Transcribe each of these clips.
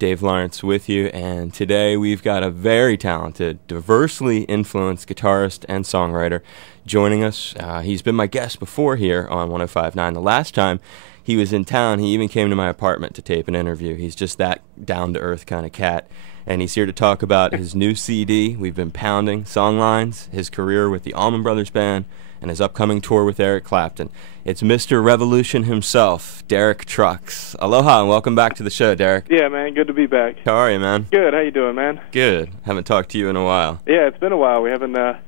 Dave Lawrence with you, and today we've got a very talented, diversely influenced guitarist and songwriter joining us. He's been my guest before here on 105.9. The last time he was in town, he even came to my apartment to tape an interview. He's just that down-to-earth kind of cat, and he's here to talk about his new CD we've been pounding, Songlines, his career with the Allman Brothers Band, and his upcoming tour with Eric Clapton. It's Mr. Revolution himself, Derek Trucks. Aloha and welcome back to the show, Derek. Yeah, man, good to be back. How are you, man? Good, how you doing, man? Good. Haven't talked to you in a while. Yeah, it's been a while. We haven't, I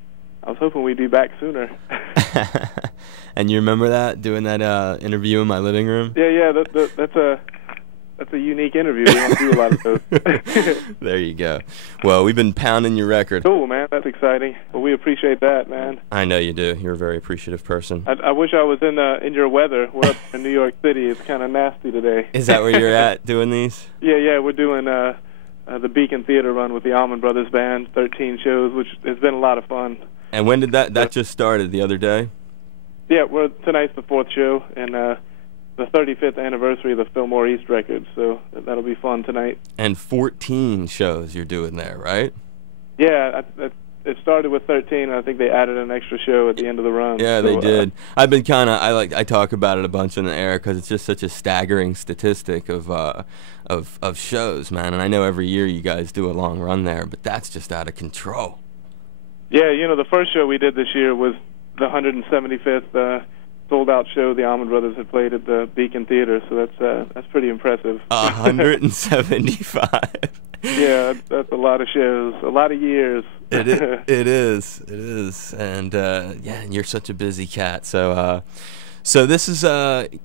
was hoping we'd be back sooner. And you remember that, doing that interview in my living room? Yeah, that's a unique interview. We don't do a lot of those. There you go. Well, we've been pounding your record. Cool, man. That's exciting. Well, we appreciate that, man. I know you do. You're a very appreciative person. I wish I was in your weather. We're up in New York City. It's kind of nasty today. Is that where you're at doing these? Yeah. We're doing the Beacon Theater run with the Allman Brothers Band, 13 shows, which has been a lot of fun. And when did that just started, the other day? Yeah, tonight's the 4th show, and the 35th anniversary of the Fillmore East record, so that'll be fun tonight. And 14 shows you're doing there, right? Yeah, it started with 13, and I think they added an extra show at the end of the run. Yeah, they did. I've been I talk about it a bunch in the air because it's just such a staggering statistic of shows, man. And I know every year you guys do a long run there, but that's just out of control. Yeah, the first show we did this year was the 175th sold-out show the Allman Brothers had played at the Beacon Theater, so that's pretty impressive. 175. Yeah, that's a lot of shows, a lot of years. It is, and and you're such a busy cat. So this is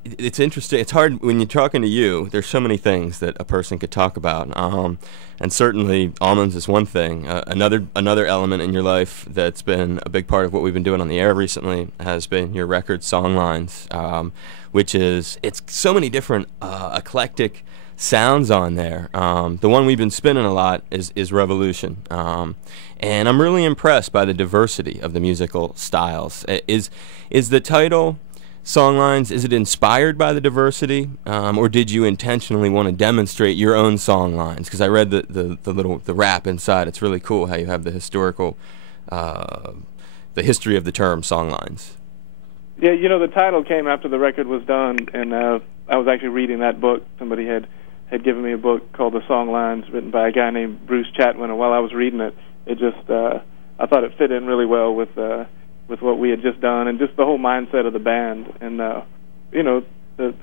it's interesting. It's hard when you're talking to you. There's so many things that a person could talk about, and certainly Allman's is one thing. Another element in your life that's been a big part of what we've been doing on the air recently has been your record Songlines, which is it's so many different eclectic sounds on there. The one we've been spinning a lot is Revolution, and I'm really impressed by the diversity of the musical styles. Is the title Songlines, is it inspired by the diversity, or did you intentionally want to demonstrate your own song lines? Because I read the rap inside. It's really cool how you have the historical, the history of the term songlines. Yeah, the title came after the record was done, and I was actually reading that book. Somebody had given me a book called The Songlines, written by a guy named Bruce Chatwin, and while I was reading it, it just I thought it fit in really well with what we had just done, and just the whole mindset of the band, and the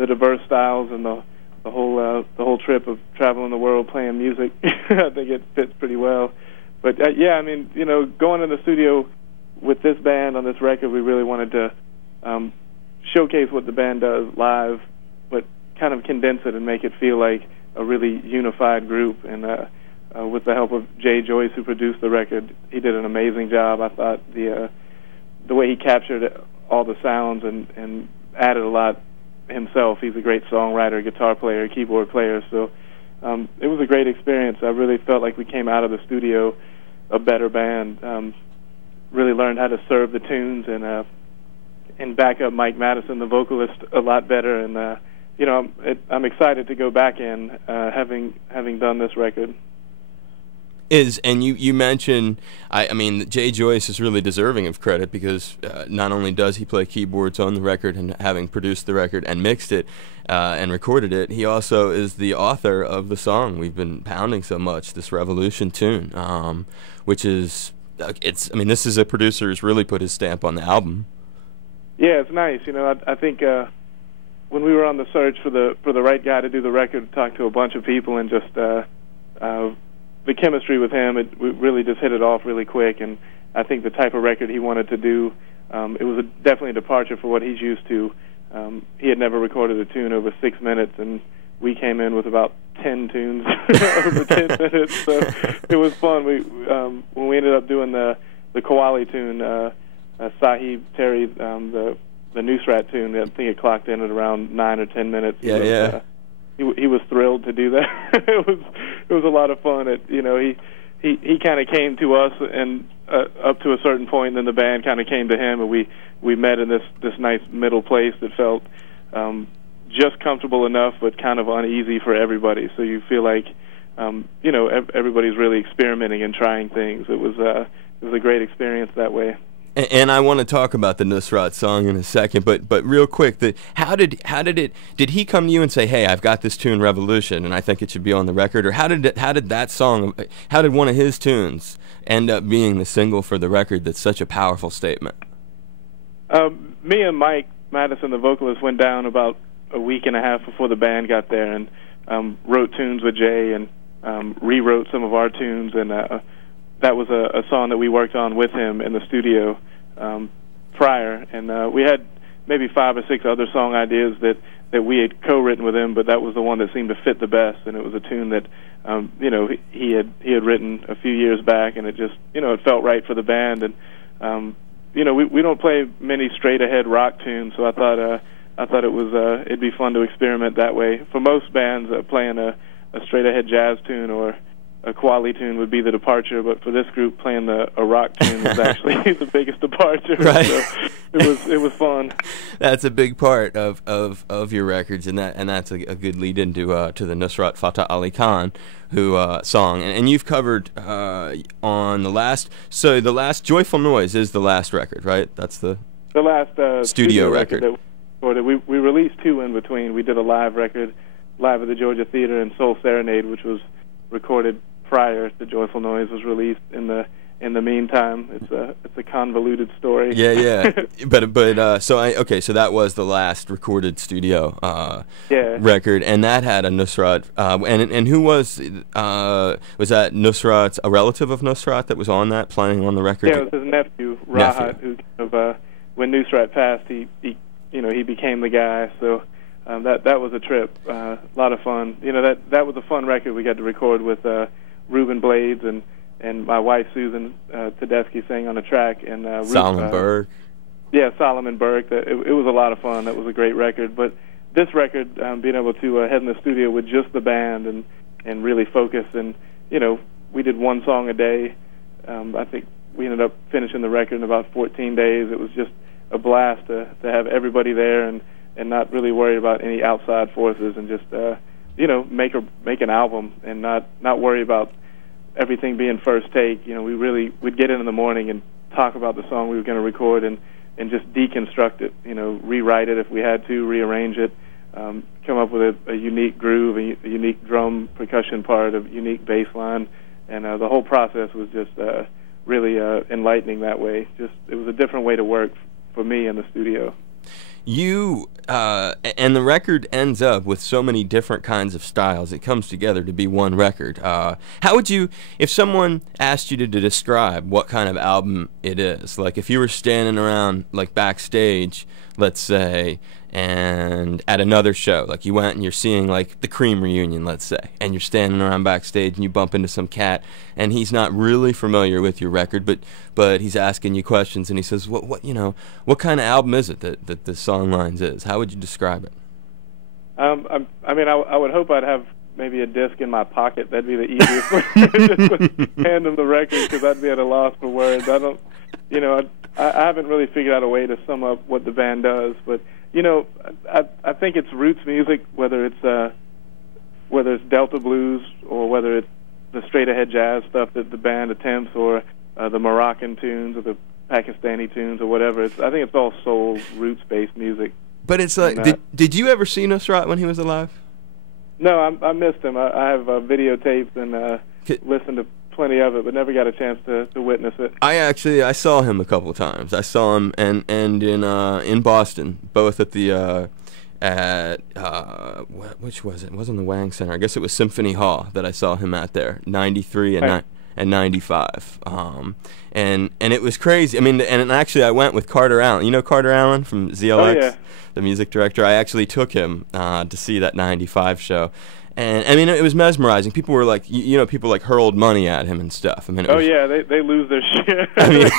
diverse styles, and the whole trip of traveling the world playing music. I think it fits pretty well. But going in the studio with this band on this record, we really wanted to showcase what the band does live, but kind of condense it and make it feel like a really unified group. And with the help of Jay Joyce, who produced the record, he did an amazing job. I thought the way he captured all the sounds and added a lot himself. He's a great songwriter, guitar player, keyboard player. So it was a great experience. I really felt like we came out of the studio a better band. Really learned how to serve the tunes and back up Mike Madison, the vocalist, a lot better. And I'm excited to go back in, having done this record. And you mentioned, I mean, Jay Joyce is really deserving of credit because not only does he play keyboards on the record and having produced the record and mixed it and recorded it, he also is the author of the song we've been pounding so much, this Revolution tune, which is, this is a producer who's really put his stamp on the album. Yeah, it's nice. I think when we were on the search for the right guy to do the record, talked to a bunch of people, and just the chemistry with him, we really just hit it off really quick. And I think the type of record he wanted to do, it was definitely a departure for what he's used to. He had never recorded a tune over 6 minutes, and we came in with about 10 tunes over 10 minutes. So it was fun. When we ended up doing the Koali tune, Sahib Terry, the Nusrat tune, I think it clocked in at around 9 or 10 minutes. Yeah. He was thrilled to do that. It was a lot of fun. He kind of came to us and up to a certain point, and then the band kind of came to him, and we met in this nice middle place that felt just comfortable enough, but kind of uneasy for everybody. So you feel like everybody's really experimenting and trying things. It was a great experience that way. And I want to talk about the Nusrat song in a second, but real quick, how did he come to you and say, "Hey, I've got this tune, Revolution, and I think it should be on the record," or how did one of his tunes end up being the single for the record? That's such a powerful statement. Me and Mike Madison, the vocalist, went down about a week and a half before the band got there, and wrote tunes with Jay and rewrote some of our tunes, and that was a song that we worked on with him in the studio prior, and we had maybe 5 or 6 other song ideas that we had co-written with him, but that was the one that seemed to fit the best, and it was a tune that he had written a few years back, and it just it felt right for the band, and we don't play many straight-ahead rock tunes, so I thought it'd be fun to experiment that way. For most bands, playing a straight-ahead jazz tune or a quali tune would be the departure, but for this group, playing a rock tune was actually the biggest departure. Right. So it was fun. That's a big part of your records, and that's a good lead into to the Nusrat Fateh Ali Khan song, and you've covered on the last Joyful Noise is the last record, right? That's the last studio record. That we released 2 in between. We did a live record, live at the Georgia Theater, and Soul Serenade, which was recorded prior to Joyful Noise was released. In the meantime, it's a convoluted story. Yeah. So that was the last recorded studio record, and that had a Nusrat. And who was that Nusrat, a relative of Nusrat that was on that, playing on the record? Yeah, it was his nephew Rahat, who when Nusrat passed, he became the guy. So that was a trip, a lot of fun. That was a fun record we got to record with Ruben Blades and my wife Susan Tedeschi sang on the track, and Solomon Burke. Yeah, Solomon Burke. It was a lot of fun. That was a great record. But this record, being able to head in the studio with just the band and really focus, and we did 1 song a day. I think we ended up finishing the record in about 14 days. It was just a blast to have everybody there and not really worry about any outside forces, and just make an album and not worry about everything being first take. We'd get in the morning and talk about the song we were going to record and just deconstruct it, rewrite it if we had to, rearrange it, come up with a unique groove, a unique drum percussion part, a unique bass line, and the whole process was just really enlightening that way. It was a different way to work for me in the studio. You and the record ends up with so many different kinds of styles. It comes together to be one record. How would you, if someone asked you to describe what kind of album it is, like if you were standing around like backstage, let's say, and at another show, like you went and you're seeing like the Cream reunion, let's say, and you're standing around backstage and you bump into some cat and he's not really familiar with your record, but he's asking you questions and he says, what kind of album is it that the song lines is? How would you describe it? I would hope I'd have maybe a disc in my pocket. That'd be the easiest way. Just hand them the record, because I'd be at a loss for words. I haven't really figured out a way to sum up what the band does, but I think it's roots music, whether it's Delta blues or whether it's the straight ahead jazz stuff that the band attempts, or the Moroccan tunes or the Pakistani tunes or whatever. I think it's all soul, roots based music. But it's like, did you ever see Nusrat when he was alive? No, I missed him. I have videotapes and listened to plenty of it, but never got a chance to witness it. I saw him a couple of times. I saw him and in Boston, both at the which was it? It wasn't the Wang Center. I guess it was Symphony Hall that I saw him at there, 93 and 95. And it was crazy. I mean, and actually I went with Carter Allen. You know Carter Allen from ZLX? Oh, yeah. The music director. I actually took him to see that 95 show. And I mean, it was mesmerizing. People were like, people like hurled money at him and stuff. I mean, they lose their shit. I mean,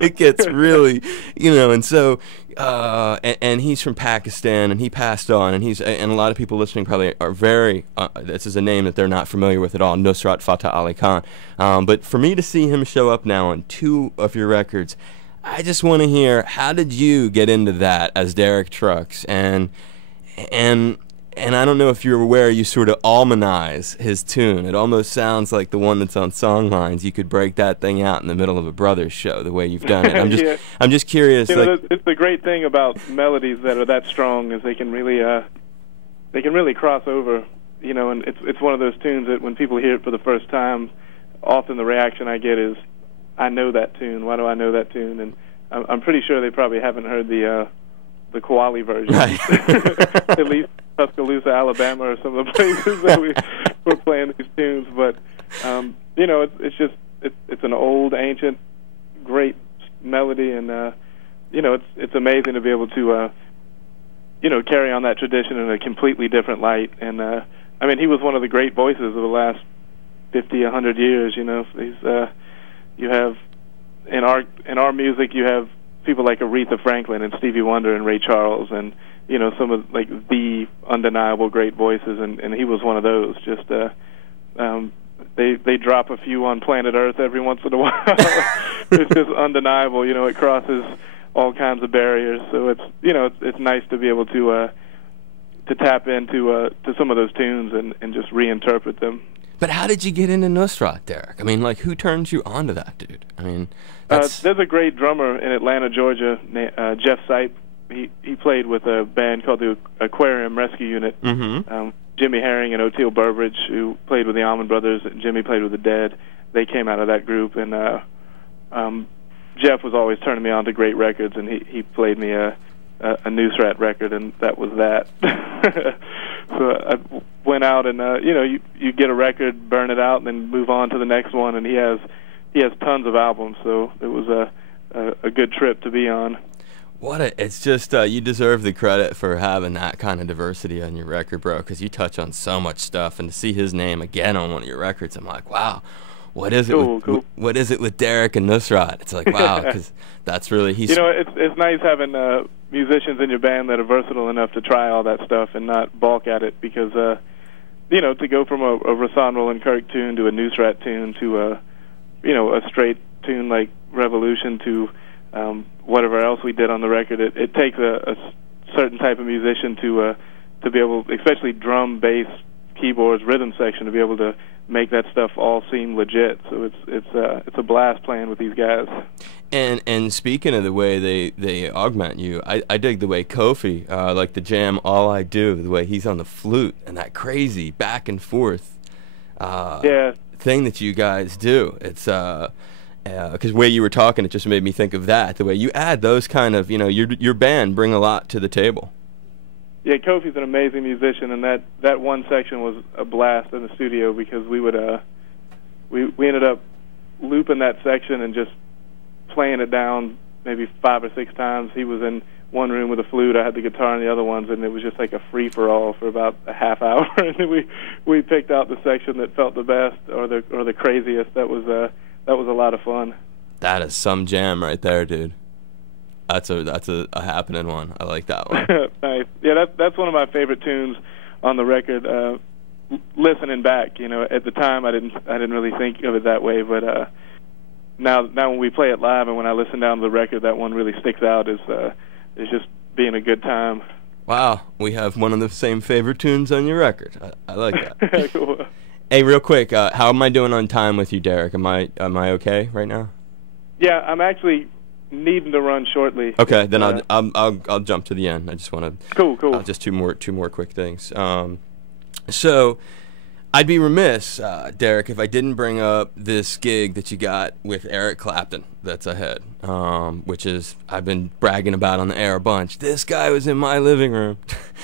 it gets really, and so, and he's from Pakistan, and he passed on, and a lot of people listening probably are very, this is a name that they're not familiar with at all, Nusrat Fateh Ali Khan. But for me to see him show up now on 2 of your records, I just want to hear, how did you get into that as Derek Trucks, and And I don't know if you're aware, you sort of Allmanize his tune. It almost sounds like the one that's on Songlines. You could break that thing out in the middle of a Brothers show, the way you've done it. I'm just curious. You know, it's the great thing about melodies that are that strong is they can really cross over. You know, and it's one of those tunes that when people hear it for the first time, often the reaction I get is, "I know that tune. Why do I know that tune?" And I'm pretty sure they probably haven't heard the Koali version, right. at least Tuscaloosa, Alabama, or some of the places that we're playing these tunes. But you know, it's an old, ancient, great melody, and you know, it's amazing to be able to you know, carry on that tradition in a completely different light. And I mean, he was one of the great voices of the last 50, 100 years. You know, you have in our music, you have people like Aretha Franklin and Stevie Wonder and Ray Charles, and you know, some of like the undeniable great voices, and he was one of those. Just they drop a few on planet Earth every once in a while. It's just undeniable. You know, it crosses all kinds of barriers. So it's, you know, it's nice to be able to tap into to some of those tunes and just reinterpret them. But how did you get into Nusrat, Derek? I mean, like, who turns you on to that dude? I mean, there's a great drummer in Atlanta, Georgia, Jeff Sipe. He played with a band called the Aquarium Rescue Unit. Mm-hmm. Jimmy Herring and Oteil Burbridge, who played with the Allman Brothers, and Jimmy played with the Dead. They came out of that group, and Jeff was always turning me on to great records, and he played me a Nusrat record, and that was that. So I went out and you know, you get a record, burn it out, and then move on to the next one. And he has tons of albums, so it was a good trip to be on. It's just you deserve the credit for having that kind of diversity on your record, bro, because you touch on so much stuff, and to see his name again on one of your records, I'm like, wow. What is it? Cool. What is it with Derek and Nusrat? It's like, wow, because that's really You know, it's nice having musicians in your band that are versatile enough to try all that stuff and not balk at it, because you know, to go from a Rahsaan Roland Kirk tune to a Nusrat tune to you know, a straight tune like Revolution to whatever else we did on the record, it takes a certain type of musician to be able, especially drum, bass, keyboards, rhythm section, to be able to make that stuff all seem legit. So it's a blast playing with these guys. And speaking of the way they augment you, I dig the way Kofi, like the jam All I Do, the way he's on the flute and that crazy back and forth thing that you guys do. It's because the way you were talking, it just made me think of that. The way you add those kind of, you know, your band bring a lot to the table. Yeah, Kofi's an amazing musician, and that one section was a blast in the studio, because we would we ended up looping that section and just playing it down maybe 5 or 6 times. He was in one room with a flute, I had the guitar in the other ones, and it was just like a free-for-all for about a half hour. And then we picked out the section that felt the best or the craziest. That was a lot of fun. That is some jam right there, dude. That's a happening one. I like that one. Nice. Yeah, that's one of my favorite tunes on the record. Listening back, you know, at the time I didn't really think of it that way, but now when we play it live and when I listen down to the record, that one really sticks out as just being a good time. Wow, we have one of the same favorite tunes on your record. I like that. Cool. Hey, real quick, how am I doing on time with you, Derek? Am I okay right now? Yeah, I'm actually needing to run shortly. Okay, then I'll jump to the end. I just want to. Cool. Just two more quick things. So, I'd be remiss, Derek, if I didn't bring up this gig that you got with Eric Clapton that's ahead, which is I've been bragging about on the air a bunch. This guy was in my living room,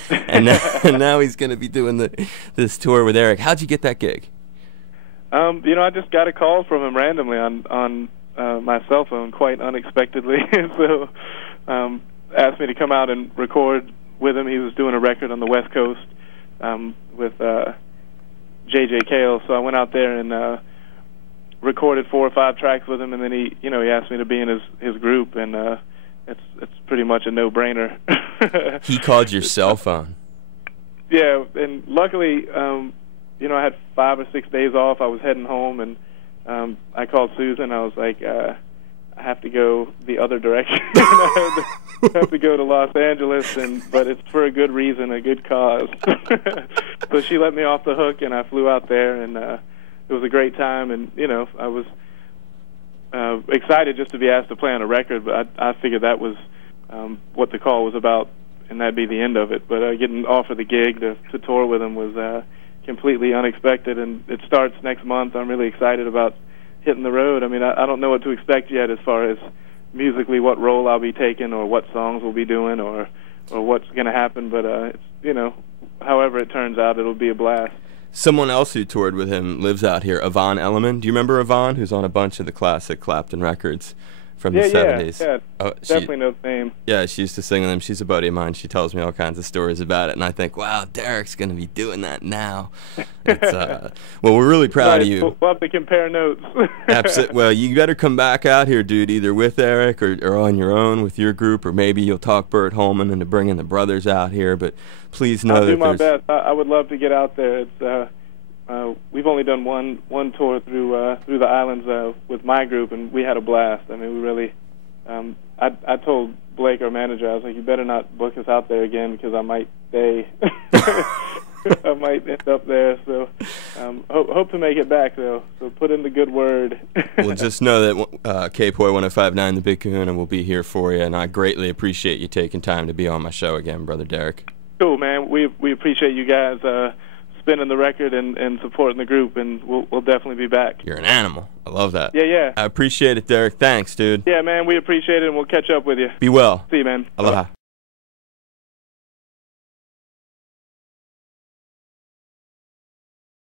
and now he's going to be doing this tour with Eric. How'd you get that gig? You know, I just got a call from him randomly on my cell phone, quite unexpectedly. So asked me to come out and record with him. He was doing a record on the West Coast with J.J. Cale. So I went out there and recorded 4 or 5 tracks with him, and then he asked me to be in his group, and it's pretty much a no-brainer. He called your cell phone. Yeah, and luckily, you know, I had 5 or 6 days off. I was heading home, and I called Susan. I was like, I have to go the other direction. I have to go to Los Angeles, but it's for a good reason, a good cause. So she let me off the hook, and I flew out there, and it was a great time. And I was excited just to be asked to play on a record, but I figured that was what the call was about, and that'd be the end of it. But getting offered the gig to tour with them was completely unexpected, and it starts next month. I'm really excited about hitting the road. I mean, I don't know what to expect yet as far as musically what role I'll be taking or what songs we'll be doing or what's going to happen, but it's, however it turns out, it'll be a blast. Someone else who toured with him lives out here, Allman. Do you remember Yvonne, who's on a bunch of the classic Clapton records from the 70s? Yeah, definitely know the name. Yeah, she used to sing with him. She's a buddy of mine. She tells me all kinds of stories about it, and I think, wow, Derek's going to be doing that now. It's, well, we're really proud of you. We'll have to compare notes. Absolutely. Well, you better come back out here, dude, either with Eric or on your own with your group, or maybe you'll talk Bert Holman into bringing the brothers out here. But please know I'll that do my best. I would love to get out there. It's we've only done one tour through the islands with my group, and we had a blast. I mean, we really. I told Blake, our manager, I was like, you better not book us out there again because I might stay. I might end up there. So hope to make it back, though. So put in the good word. Well, just know that K-Poi 1059, the Big Kahuna, will be here for you, and I greatly appreciate you taking time to be on my show again, Brother Derek. Cool, man. We appreciate you guys spinning the record and supporting the group, and we'll definitely be back. You're an animal. I love that. Yeah. I appreciate it, Derek. Thanks, dude. Yeah, man, we appreciate it, and we'll catch up with you. Be well. See you, man. Aloha.